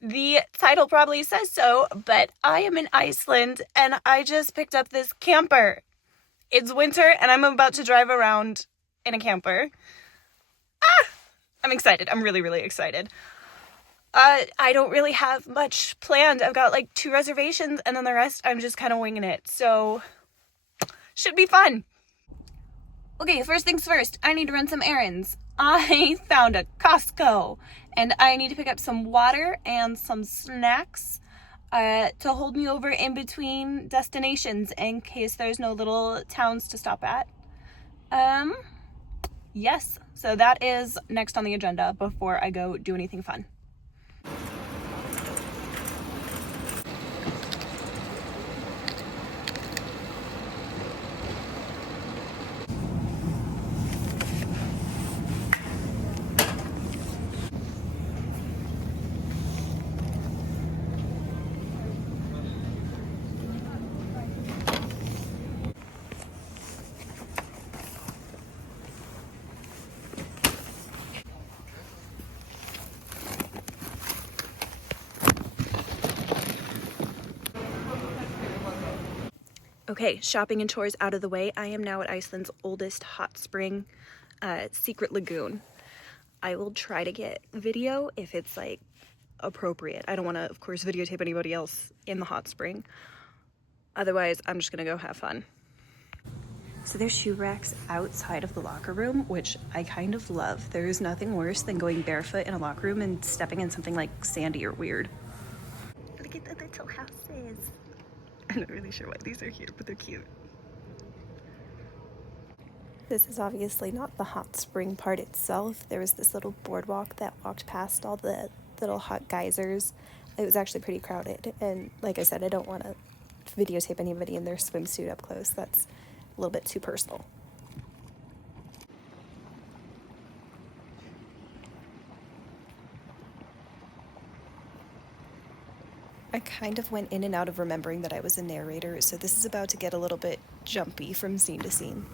The title probably says so, but I am in Iceland and I just picked up this camper. It's winter and I'm about to drive around in a camper. I'm excited. I'm really, really excited. I don't really have much planned. I've got like 2 reservations and then the rest I'm just kind of winging it. So, should be fun. Okay, first things first, I need to run some errands. I found a Costco and I need to pick up some water and some snacks to hold me over in between destinations in case there's no little towns to stop at. Yes, so that is next on the agenda before I go do anything fun. Okay, shopping and chores out of the way. I am now at Iceland's oldest hot spring, secret lagoon. I will try to get video if it's like appropriate. I don't want to, of course, videotape anybody else in the hot spring. Otherwise, I'm just gonna go have fun. So there's shoe racks outside of the locker room, which I kind of love. There is nothing worse than going barefoot in a locker room and stepping in something like sandy or weird. Look at the little houses. I'm not really sure why these are here, but they're cute. This is obviously not the hot spring part itself. There was this little boardwalk that walked past all the little hot geysers. It was actually pretty crowded, and like I said, I don't want to videotape anybody in their swimsuit up close. That's a little bit too personal. I kind of went in and out of remembering that I was a narrator, so this is about to get a little bit jumpy from scene to scene.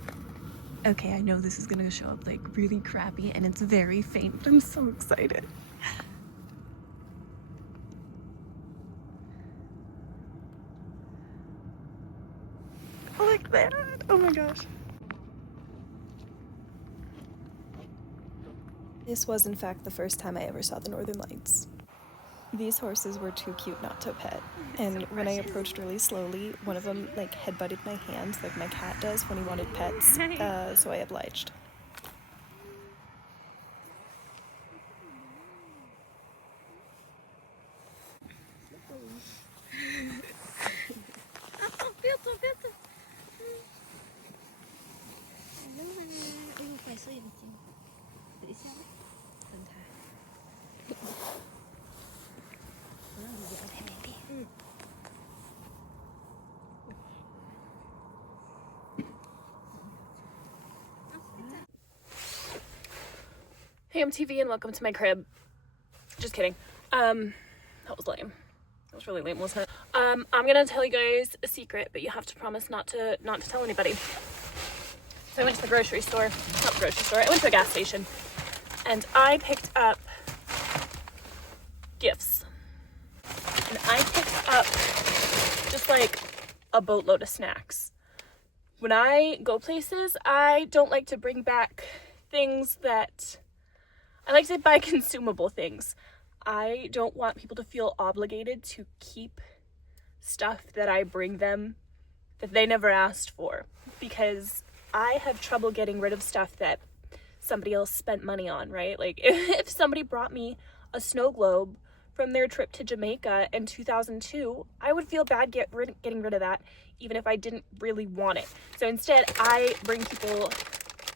Okay, I know this is gonna show up like really crappy and it's very faint, but I'm so excited. Like that. Oh my gosh. This was in fact the first time I ever saw the Northern Lights. These horses were too cute not to pet, and so when I approached really slowly, one of them like headbutted my hand like my cat does when he wanted pets, so I obliged. Hey, I'm TV and welcome to my crib. Just kidding. That was lame. That was really lame, wasn't it? I'm gonna tell you guys a secret, but you have to promise not to tell anybody. So I went to the grocery store, not the grocery store, I went to a gas station, and I picked up gifts. And I picked up just like a boatload of snacks. When I go places, I don't like to bring back things that I like to buy consumable things. I don't want people to feel obligated to keep stuff that I bring them that they never asked for, because I have trouble getting rid of stuff that somebody else spent money on, right? Like if somebody brought me a snow globe from their trip to Jamaica in 2002, I would feel bad getting rid of that, even if I didn't really want it. So instead, I bring people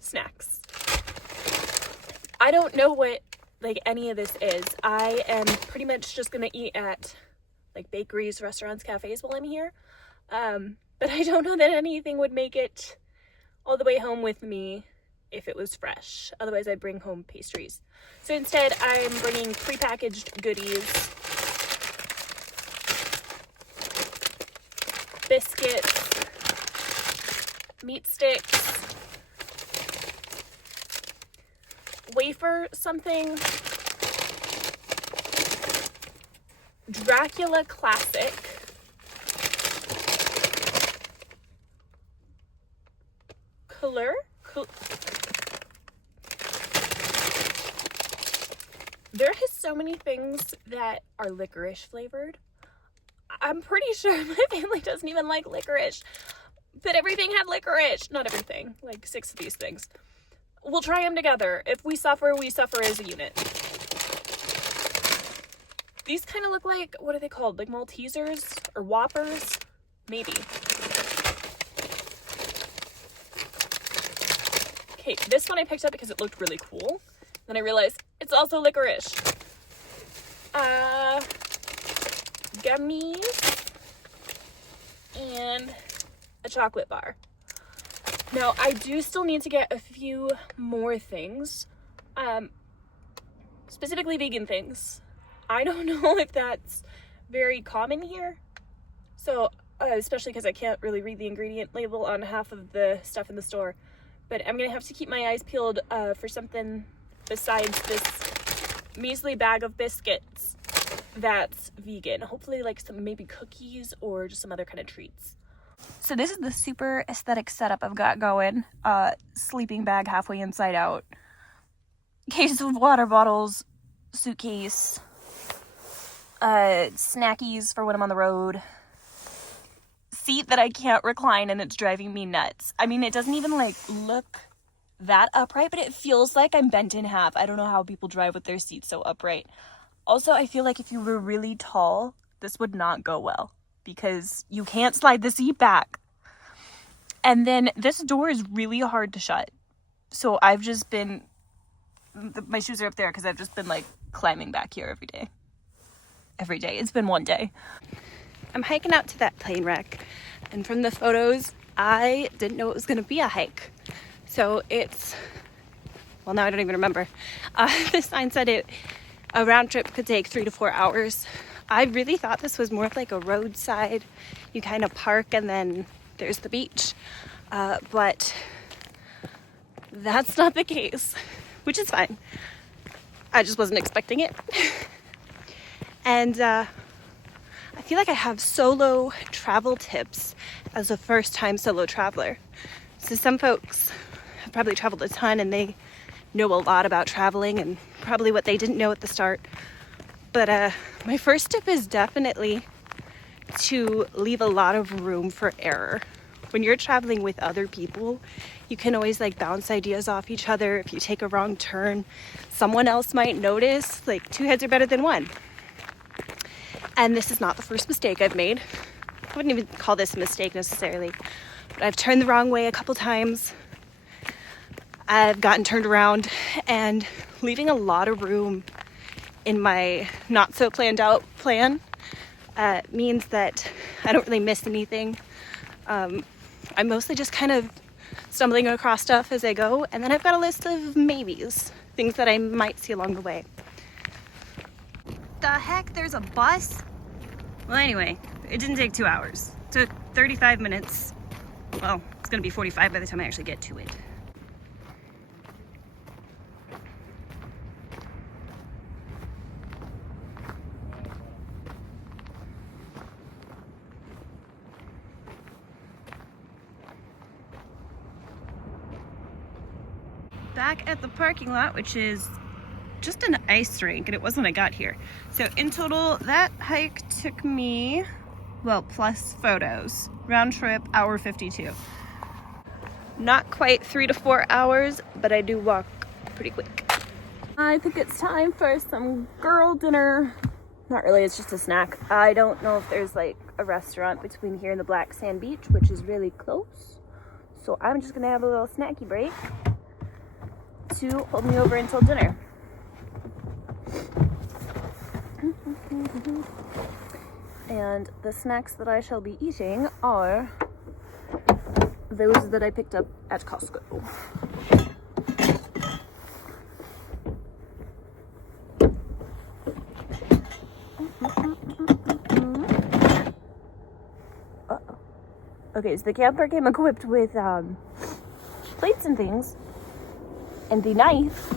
snacks. I don't know what like any of this is. I am pretty much just gonna eat at like bakeries, restaurants, cafes while I'm here. But I don't know that anything would make it all the way home with me if it was fresh. Otherwise, I'd bring home pastries. So instead, I'm bringing prepackaged goodies, biscuits, meat sticks, wafer something, Dracula Classic. Color. There is so many things that are licorice flavored. I'm pretty sure my family doesn't even like licorice, but everything had licorice. Not everything, like 6 of these things. We'll try them together. If we suffer as a unit. These kind of look like, what are they called? Like Maltesers or Whoppers? Maybe. Okay, this one I picked up because it looked really cool. Then I realized it's also licorice. Gummies and a chocolate bar. Now, I do still need to get a few more things, specifically vegan things. I don't know if that's very common here. So, especially because I can't really read the ingredient label on half of the stuff in the store. But I'm going to have to keep my eyes peeled for something besides this measly bag of biscuits that's vegan. Hopefully like some maybe cookies or just some other kind of treats. So this is the super aesthetic setup I've got going. Sleeping bag halfway inside out. Case of water bottles, suitcase, snackies for when I'm on the road. Seat that I can't recline and it's driving me nuts. I mean, it doesn't even like look that upright, but it feels like I'm bent in half. I don't know how people drive with their seats so upright. Also, I feel like if you were really tall, this would not go well because you can't slide the seat back. And then this door is really hard to shut. So I've just been, my shoes are up there because I've just been like climbing back here every day. Every day. It's been one day. I'm hiking out to that plane wreck. And from the photos, I didn't know it was going to be a hike. So it's, well, now I don't even remember. The sign said a round trip could take 3 to 4 hours. I really thought this was more of like a roadside. You kind of park and then there's the beach. But that's not the case, which is fine. I just wasn't expecting it. And I feel like I have solo travel tips as a first-time solo traveler. So some folks have probably traveled a ton and they know a lot about traveling and probably what they didn't know at the start. But my first tip is definitely to leave a lot of room for error. When you're traveling with other people, you can always like bounce ideas off each other. If you take a wrong turn, someone else might notice. Like 2 heads are better than 1. And this is not the first mistake I've made. I wouldn't even call this a mistake necessarily, but I've turned the wrong way a couple times. I've gotten turned around, and leaving a lot of room in my not so planned out plan means that I don't really miss anything. I'm mostly just kind of stumbling across stuff as I go, and then I've got a list of maybes, things that I might see along the way. The heck, there's a bus? Well, anyway, it didn't take 2 hours. It took 35 minutes. Well, it's gonna be 45 by the time I actually get to it. Back at the parking lot, which is just an ice rink, and it was when I got here. So in total, that hike took me, well, plus photos, round trip, hour 52. Not quite 3 to 4 hours, but I do walk pretty quick. I think it's time for some girl dinner. Not really, it's just a snack. I don't know if there's like a restaurant between here and the Black Sand Beach, which is really close. So I'm just gonna have a little snacky break to hold me over until dinner. And the snacks that I shall be eating are those that I picked up at Costco. Okay, so the camper came equipped with plates and things, and the knife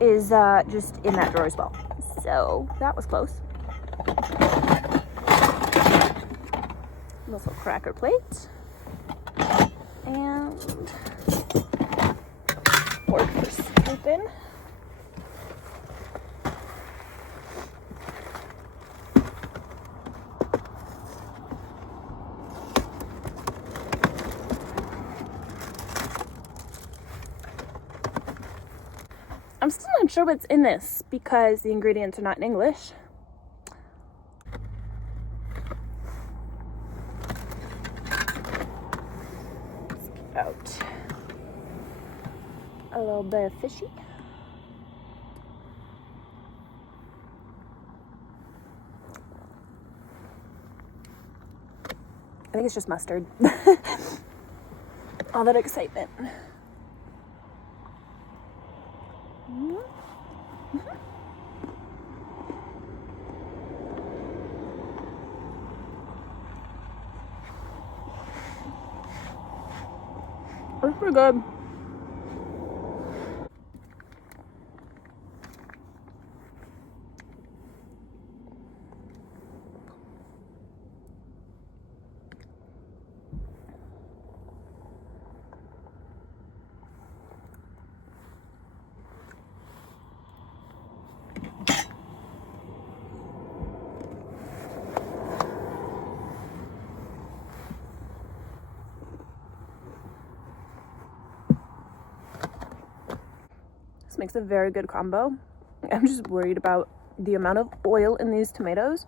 is just in that drawer as well. So that was close. Little cracker plate. And fork for scooping. I'm still not sure what's in this because the ingredients are not in English. Out a little bit of fishy. I think it's just mustard. All that excitement. That's pretty good. This makes a very good combo. I'm just worried about the amount of oil in these tomatoes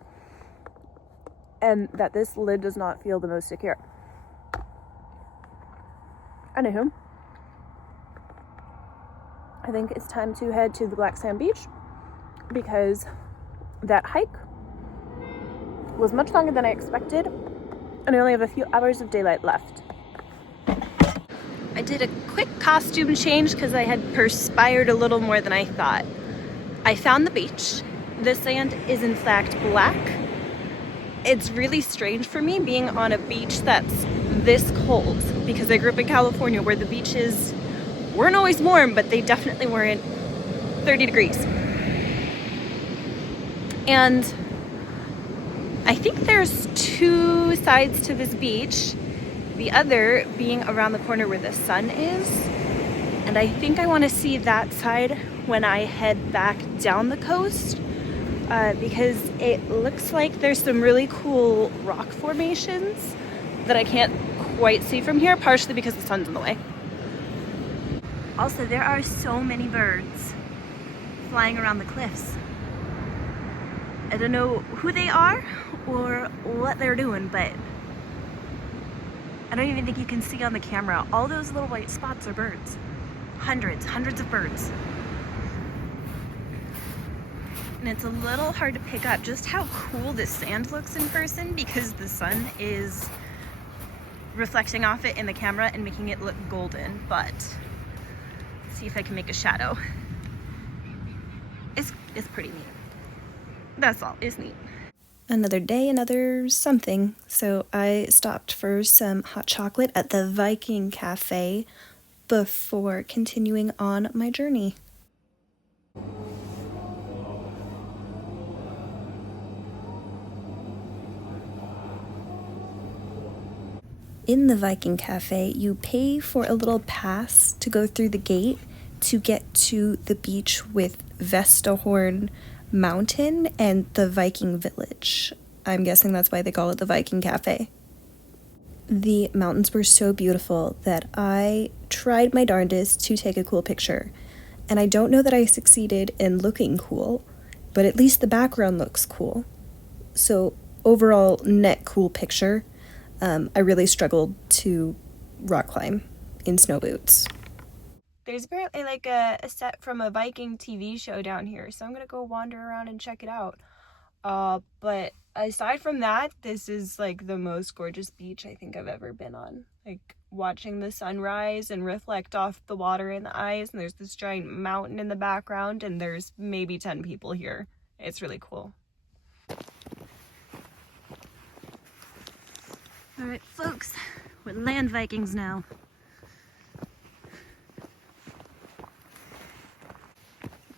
and that this lid does not feel the most secure. Anywho, I think it's time to head to the Black Sand Beach because that hike was much longer than I expected and I only have a few hours of daylight left. I did a quick costume change because I had perspired a little more than I thought. I found the beach. The sand is in fact black. It's really strange for me being on a beach that's this cold because I grew up in California where the beaches weren't always warm, but they definitely weren't 30 degrees. And I think there's two sides to this beach. The other being around the corner where the sun is. And I think I want to see that side when I head back down the coast because it looks like there's some really cool rock formations that I can't quite see from here, partially because the sun's in the way. Also, there are so many birds flying around the cliffs. I don't know who they are or what they're doing, but I don't even think you can see on the camera. All those little white spots are birds. Hundreds of birds. And it's a little hard to pick up just how cool this sand looks in person because the sun is reflecting off it in the camera and making it look golden, but let's see if I can make a shadow. It's pretty neat. That's all, it's neat. Another day, another something. So I stopped for some hot chocolate at the Viking Cafe before continuing on my journey. In the Viking Cafe, you pay for a little pass to go through the gate to get to the beach with Vestahorn Mountain and the Viking Village. I'm guessing that's why they call it the Viking Cafe. The mountains were so beautiful that I tried my darndest to take a cool picture. And I don't know that I succeeded in looking cool, but at least the background looks cool. So overall, net cool picture. I really struggled to rock climb in snow boots. There's apparently like a set from a Viking TV show down here, so I'm gonna go wander around and check it out. But aside from that, this is like the most gorgeous beach I think I've ever been on. Like watching the sunrise and reflect off the water in the eyes, and there's this giant mountain in the background, and there's maybe 10 people here. It's really cool. Alright folks, we're land Vikings now.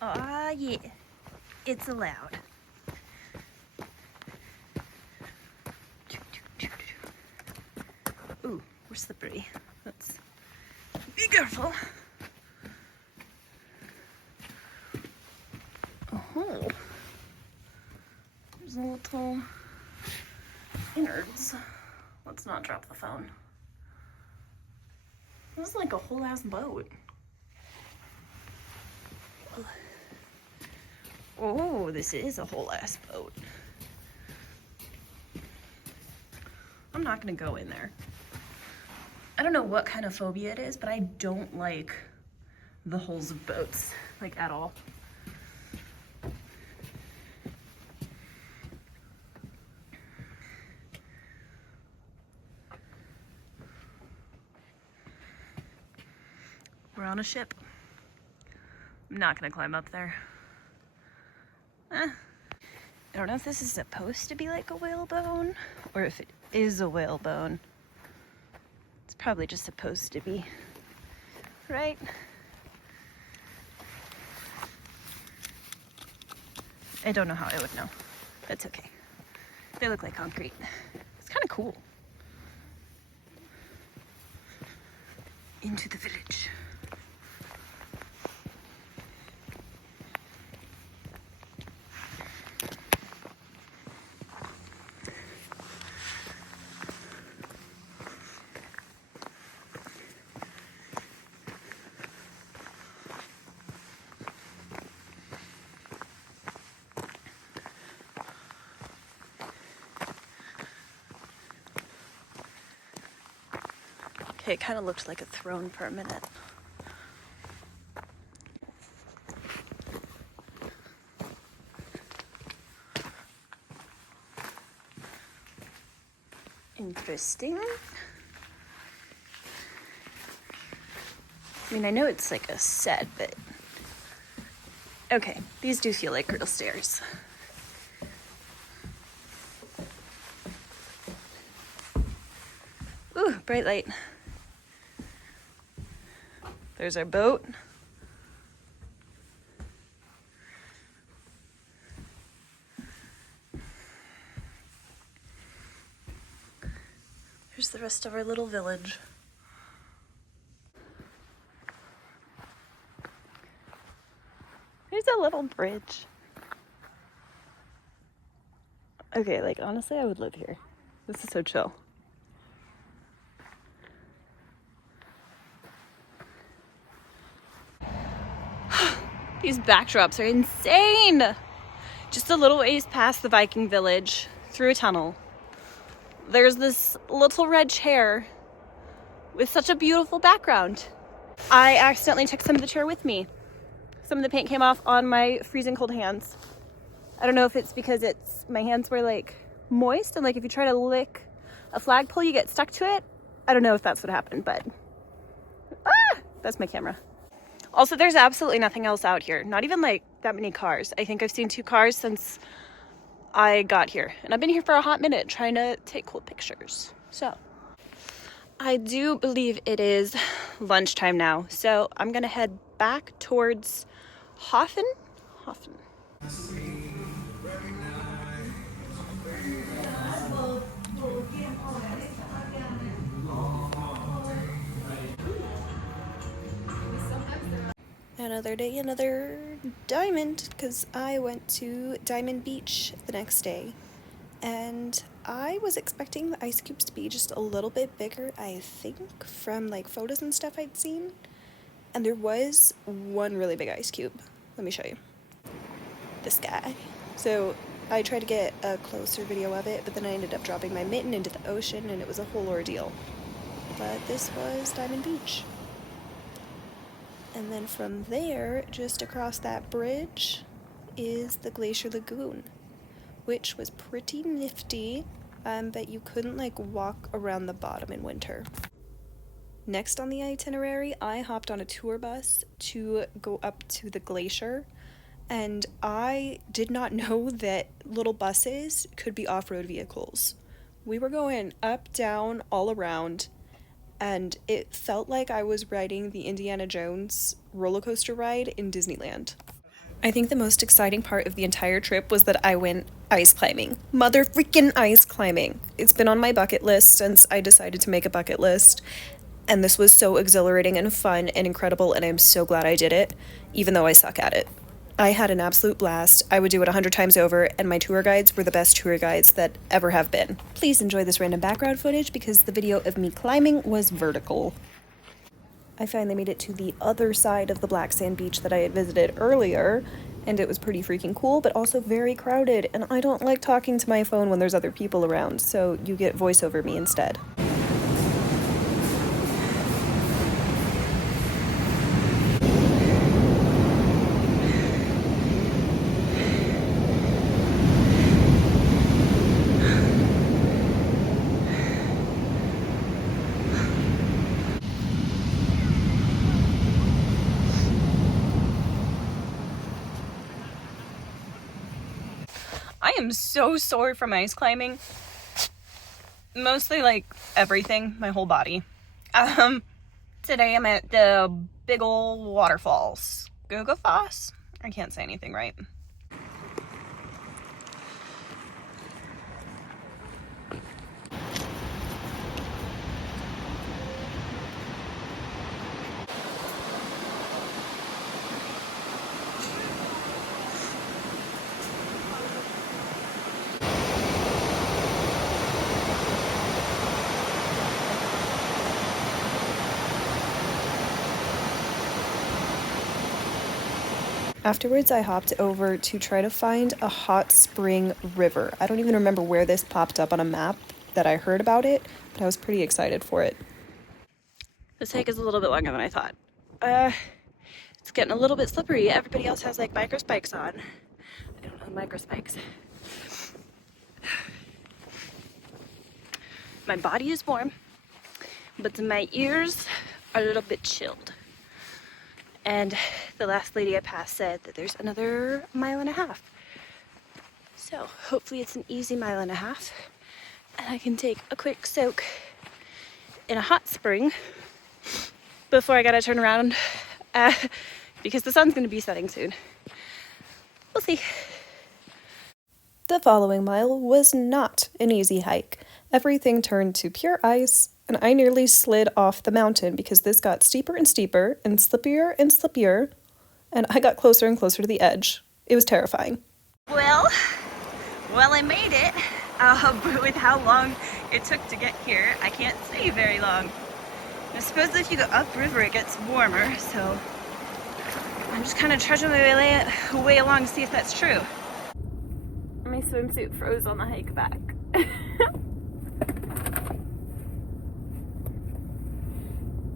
Ah, yeah, it's allowed. slippery. Let's be careful. Oh, there's a little innards. Let's not drop the phone. This is like a whole ass boat. Oh, this is a whole ass boat. I'm not gonna go in there. I don't know what kind of phobia it is, but I don't like the hulls of boats, like at all. We're on a ship. I'm not gonna climb up there. I don't know if this is supposed to be like a whalebone or if it is a whalebone. It's probably just supposed to be, right? I don't know how I would know. That's okay. They look like concrete. It's kind of cool. Into the village. Okay, it kind of looked like a throne for a minute. Interesting. I mean, I know it's like a set, but okay, these do feel like real stairs. Ooh, bright light. There's our boat. Here's the rest of our little village. There's a little bridge. Okay, like honestly, I would live here. This is so chill. These backdrops are insane. Just a little ways past the Viking village, through a tunnel, there's this little red chair with such a beautiful background. I accidentally took some of the chair with me. Some of the paint came off on my freezing cold hands. I don't know if it's because my hands were like moist and like if you try to lick a flagpole you get stuck to it. I don't know if that's what happened, but that's my camera. Also, there's absolutely nothing else out here. Not even like that many cars. I think I've seen 2 cars since I got here. And I've been here for a hot minute trying to take cool pictures. So, I do believe it is lunchtime now. So, I'm going to head back towards Hoffen. Another day, another diamond, because I went to Diamond Beach the next day, and I was expecting the ice cubes to be just a little bit bigger, I think, from like photos and stuff I'd seen, and there was one really big ice cube. Let me show you. This guy. So I tried to get a closer video of it, but then I ended up dropping my mitten into the ocean, and it was a whole ordeal. But this was Diamond Beach. And then from there, just across that bridge, is the Glacier Lagoon, which was pretty nifty, but you couldn't like walk around the bottom in winter. Next on the itinerary, I hopped on a tour bus to go up to the glacier, and I did not know that little buses could be off-road vehicles. We were going up, down, all around, and it felt like I was riding the Indiana Jones roller coaster ride in Disneyland. I think the most exciting part of the entire trip was that I went ice climbing. Mother freaking ice climbing. It's been on my bucket list since I decided to make a bucket list. And this was so exhilarating and fun and incredible, and I'm so glad I did it, even though I suck at it. I had an absolute blast. I would do it 100 times over, and my tour guides were the best tour guides that ever have been. Please enjoy this random background footage because the video of me climbing was vertical. I finally made it to the other side of the black sand beach that I had visited earlier, and it was pretty freaking cool, but also very crowded, and I don't like talking to my phone when there's other people around, so you get voice over me instead. I am so sore from ice climbing. Mostly like everything, my whole body. Today I'm at the big ol' waterfalls. Gogofoss? I can't say anything right. Afterwards, I hopped over to try to find a hot spring river. I don't even remember where this popped up on a map that I heard about it, but I was pretty excited for it. This hike is a little bit longer than I thought. It's getting a little bit slippery. Everybody else has like micro spikes on. I don't have micro spikes. My body is warm, but my ears are a little bit chilled. And the last lady I passed said that there's another 1.5 miles. So hopefully it's an easy 1.5 miles and I can take a quick soak in a hot spring before I gotta turn around because the sun's gonna be setting soon. We'll see. The following mile was not an easy hike. Everything turned to pure ice, and I nearly slid off the mountain because this got steeper and steeper and slippier, and I got closer and closer to the edge. It was terrifying. Well, I made it. But with how long it took to get here, I can't say very long. I suppose if you go upriver, it gets warmer, so I'm just kind of trudging my way along to see if that's true. My swimsuit froze on the hike back.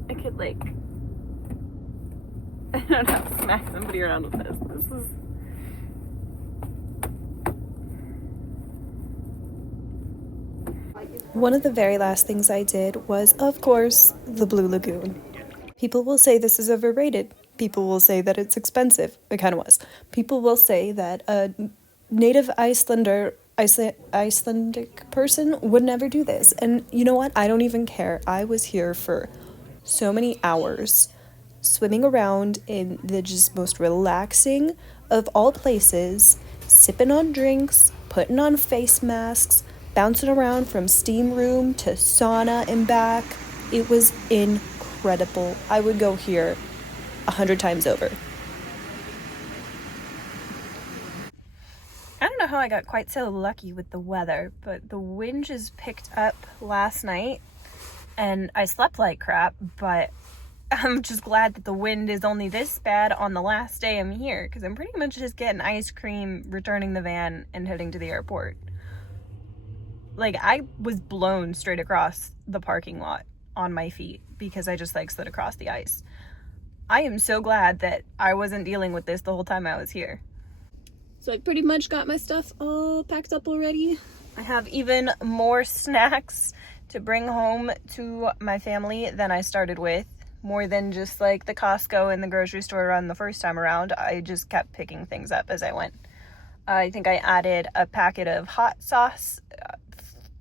I could like, I don't know, smack somebody around with this. This is... One of the very last things I did was, of course, the Blue Lagoon. People will say this is overrated. People will say that it's expensive. It kind of was. People will say that a native Icelandic person would never do this. And you know what? I don't even care. I was here for so many hours swimming around in the just most relaxing of all places, sipping on drinks, putting on face masks, bouncing around from steam room to sauna and back. It was incredible. I would go here 100 times over. I don't know how I got quite so lucky with the weather, but the wind just picked up last night and I slept like crap, but I'm just glad that the wind is only this bad on the last day I'm here, because I'm pretty much just getting ice cream, returning the van, and heading to the airport. Like, I was blown straight across the parking lot on my feet because I just like slid across the ice. I am so glad that I wasn't dealing with this the whole time I was here. So I pretty much got my stuff all packed up already. I have even more snacks to bring home to my family than I started with. More than just like the Costco and the grocery store run the first time around. I just kept picking things up as I went. I think I added a packet of hot sauce,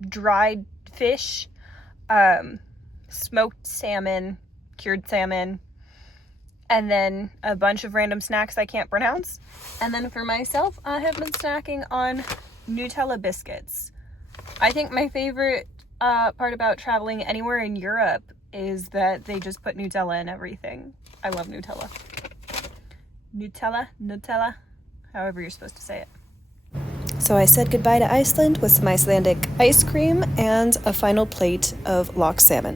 dried fish, smoked salmon, cured salmon, and then a bunch of random snacks I can't pronounce. And then for myself, I have been snacking on Nutella biscuits. I think my favorite part about traveling anywhere in Europe is that they just put Nutella in everything. I love Nutella. Nutella, however you're supposed to say it. So I said goodbye to Iceland with some Icelandic ice cream and a final plate of lox salmon.